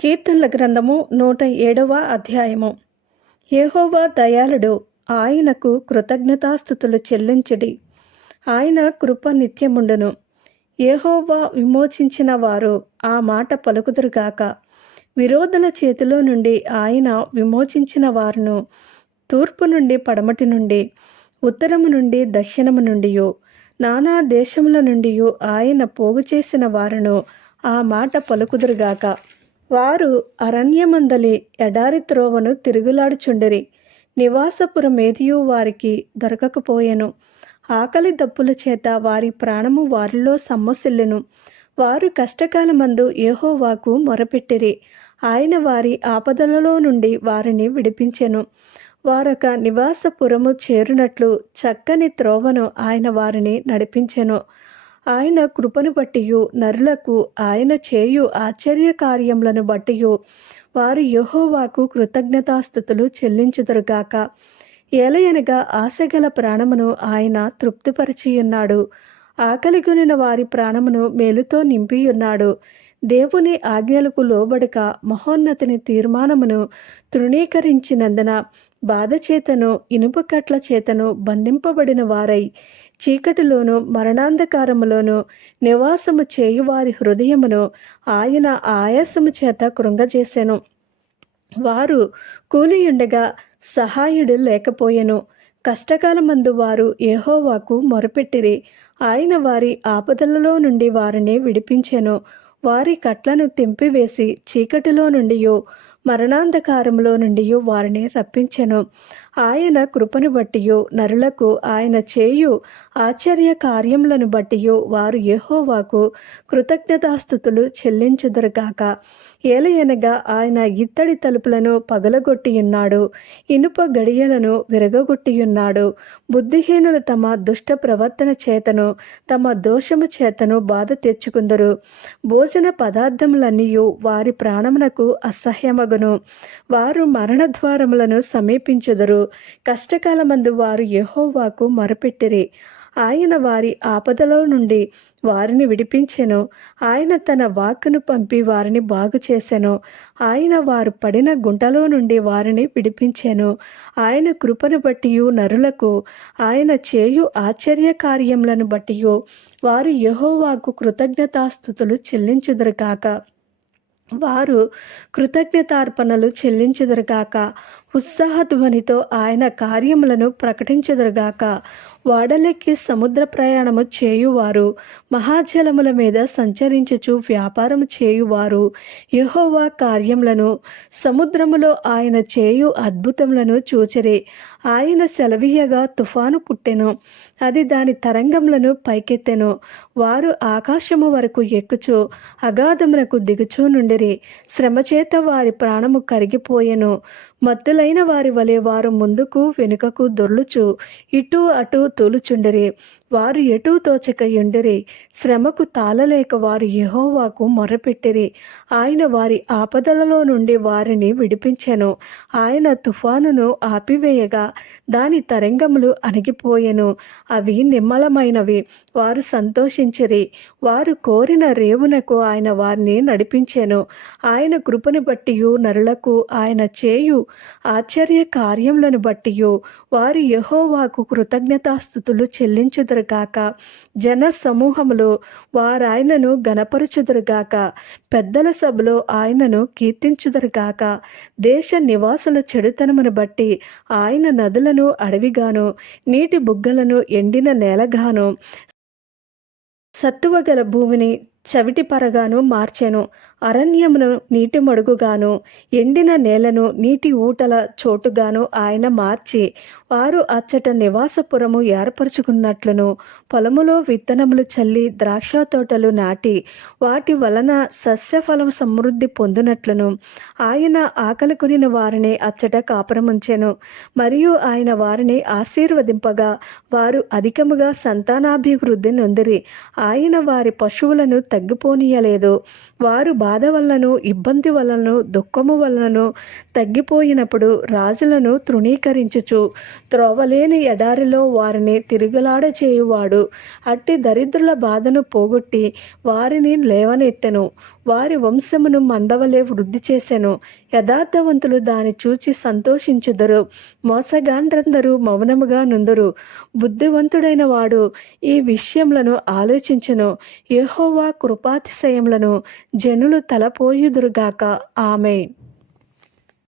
కీర్తనల గ్రంథము నూట ఏడవ అధ్యాయము. ఏహోవా దయాళుడు ఆయనకు కృతజ్ఞతాస్థుతులు చెల్లించుడి. ఆయన కృప నిత్యముండును. ఏహోవా విమోచించిన వారు ఆ మాట పలుకుదురుగాక విరోధుల చేతిలో నుండి ఆయన విమోచించిన వారును తూర్పు నుండి పడమటి నుండి ఉత్తరము నుండి దక్షిణము నుండియో నానా దేశముల నుండి ఆయన పోగు చేసిన వారును ఆ మాట పలుకుదురుగాక వారు అరణ్యమందలి ఎడారి త్రోవను తిరుగులాడుచుండిరి. నివాసపురమేదియు వారికి దొరకకపోయెను. ఆకలి దప్పుల చేత వారి ప్రాణము వారిలో సమ్మసిల్లెను. వారు కష్టకాలమందు ఏహోవాకు మొరపెట్టిరి. ఆయన వారి ఆపదలలో నుండి వారిని విడిపించెను. వారొక నివాసపురము చేరునట్లు చక్కని త్రోవను ఆయన వారిని నడిపించెను. ఆయన కృపను బట్టియు నరులకు ఆయన చేయు ఆశ్చర్య కార్యములను బట్టియు. వారు యహోవాకు కృతజ్ఞతాస్థుతులు చెల్లించుదురుగాక. ఏలయనగా ఆశగల ప్రాణమును ఆయన తృప్తిపరిచియున్నాడు. ఆకలిగొనిన వారి ప్రాణమును మేలుతో నింపియున్నాడు. దేవుని ఆజ్ఞలకు లోబడక మహోన్నతిని తీర్మానమును తృణీకరించినందున బాధ చేతను చేతను బంధింపబడిన వారై చీకటిలోను మరణాంధకారములోను నివాసము చేయువారి హృదయమును ఆయన ఆయాసము చేత కృంగజేశాను వారు కూలియుండగా సహాయుడు లేకపోయెను. కష్టకాలమందు వారు ఏహోవాకు మొరపెట్టిరి. ఆయన వారి ఆపదలలో నుండి వారిని విడిపించెను. వారి కట్లను తెంపివేసి చీకటిలో నుండియో మరణాంధకారంలో నుండి వారిని రప్పించెను. ఆయన కృపను బట్టియు నరులకు ఆయన చేయు ఆశ్చర్య కార్యములను బట్టియు వారు యెహోవాకు కృతజ్ఞతాస్థుతులు చెల్లించుదురుగాక. ఏలయనగా ఆయన ఇత్తడి తలుపులను పగలగొట్టియున్నాడు ఇనుప గడియలను విరగగొట్టియున్నాడు. బుద్ధిహీనులు తమ దుష్ట ప్రవర్తన చేతను తమ దోషము చేతను బాధ తెచ్చుకుందరు. భోజన పదార్థములన్నీ వారి ప్రాణమునకు కలుగును వారు మరణద్వారములను సమీపించుదరు. కష్టకాలమందు వారు యహోవాకు మొరపెట్టిరి. ఆయన వారి ఆపదలో నుండి వారిని విడిపించెను. ఆయన తన వాక్కును పంపి వారిని బాగు చేశాను ఆయన వారు పడిన గుంటలో నుండి వారిని విడిపించాను. ఆయన కృపను బట్టి నరులకు ఆయన చేయు ఆశ్చర్య కార్యములను బట్టి వారు యహోవాకు కృతజ్ఞతాస్థుతులు చెల్లించుదురుగాక వారు కృతజ్ఞతార్పణలు చెల్లించుదురుగాక ఉత్సాహధ్వనితో ఆయన కార్యములను ప్రకటించుదురుగాక వాడలెక్కి సముద్ర ప్రయాణము చేయువారు మహాజలముల మీద సంచరించుచు వ్యాపారము చేయువారు. యహోవా కార్యములను సముద్రములో ఆయన చేయు అద్భుతములను చూచరే. ఆయన సెలవీయగా తుఫాను పుట్టెను అది దాని తరంగములను పైకెత్తెను. వారు ఆకాశము వరకు ఎక్కుచు అగాధమునకు దిగుచూ నుండిరి. శ్రమచేత వారి ప్రాణము కరిగిపోయెను. మత్తులైన వారి వలె వారు ముందుకు వెనుకకు దొర్లుచు ఇటు అటు తోలుచుండరే. వారు ఎటు తోచక శ్రమకు తాళలేక వారు యహోవాకు మొరపెట్టిరి. ఆయన వారి ఆపదలలో నుండి వారిని విడిపించెను. ఆయన తుఫానును ఆపివేయగా దాని తరంగములు అణిగిపోయెను. అవి నిమ్మలమైనవి. వారు సంతోషించిరి. వారు కోరిన రేవునకు ఆయన వారిని నడిపించెను. ఆయన కృపను బట్టియు నరులకు ఆయన చేయు ఆశ్చర్య కార్యములను బట్టియు. వారు యహోవాకు కృతజ్ఞతాస్థుతులు చెల్లించుదురుగాక. జన సమూహములో వారాయనను గనపరచుదురుగాక పెద్దల సభలో ఆయనను కీర్తించుదురుగాక. దేశ నివాసుల చెడుతనమును బట్టి ఆయన నదులను అడవిగాను. నీటి బుగ్గలను ఎండిన నేలగాను. సత్తువగల భూమిని చవిటి పరగాను మార్చెను అరణ్యమును నీటి మడుగుగాను ఎండిన నేలను నీటి ఊటల చోటుగాను ఆయన మార్చి వారు అచ్చట నివాసపురము ఏర్పరచుకున్నట్లును పొలములో విత్తనములు చల్లి ద్రాక్ష తోటలు నాటి వాటి వలన సస్యఫలం సమృద్ధి పొందినట్లును. ఆయన ఆకలి కొనిన వారిని అచ్చట కాపురముంచెను మరియు ఆయన వారిని ఆశీర్వదింపగా వారు అధికముగా సంతానాభివృద్ధి నొందిరి. ఆయన వారి పశువులను తగ్గిపోనీయలేదు. వారు బాధ వలనను ఇబ్బంది వలనను దుఃఖము వలనను తగ్గిపోయినప్పుడు రాజులను తృణీకరించుచు త్రోవలేని ఎడారిలో వారిని తిరుగులాడ చేయువాడు అట్టి దరిద్రుల బాధను పోగొట్టి వారిని లేవనెత్తెను. వారి వంశమును మందవలే వృద్ధి చేశాను యథార్థవంతులు దాని చూచి సంతోషించుదరు. మోసగాండ్రందరూ మౌనముగా నుందురు. బుద్ధివంతుడైన వాడు ఈ విషయములను ఆలోచించను. యెహోవా కృపాతిశయములను జనులు తలపోయుదురుగాక. ఆమె